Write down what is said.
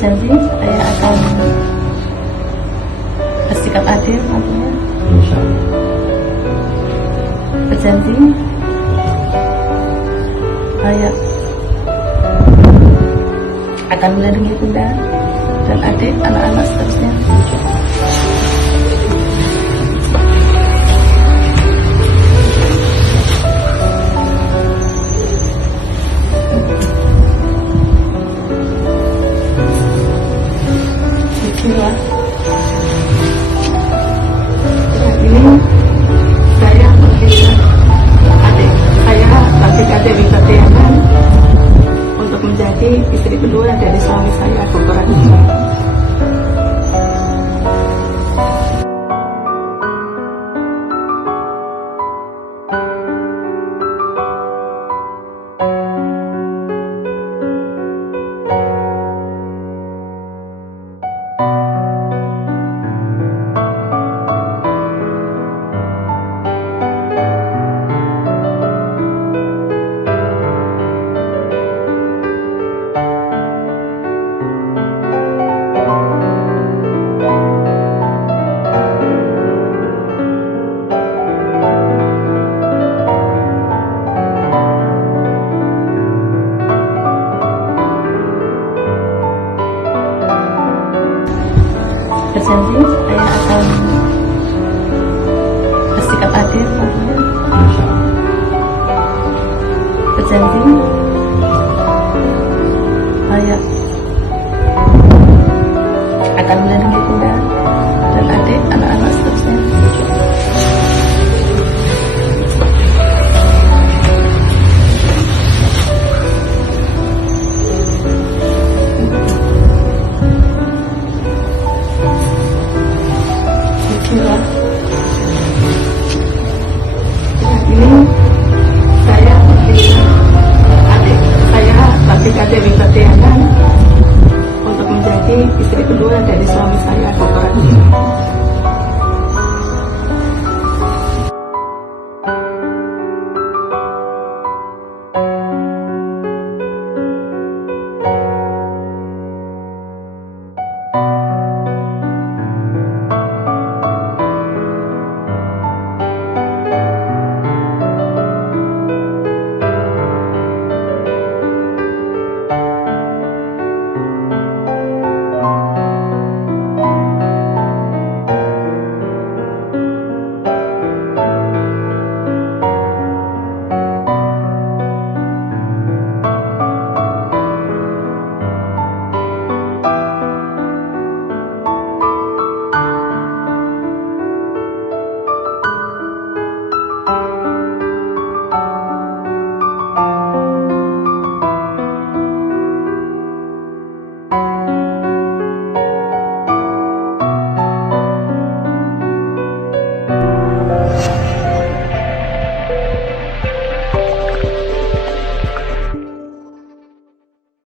berjanji saya akan bersikap adil nantinya. Insya Allah. Berjanji saya akan melindungi bunda dan adik, anak-anak seterusnya. Bismillah. Saat ini saya meminta adik saya, Latika Dewi Tatiana, untuk menjadi istri kedua dari suami saya, Dr. Agus. Berjanji saya akan bersikap adil nantinya. Insya Allah. Berjanji saya akan melindungi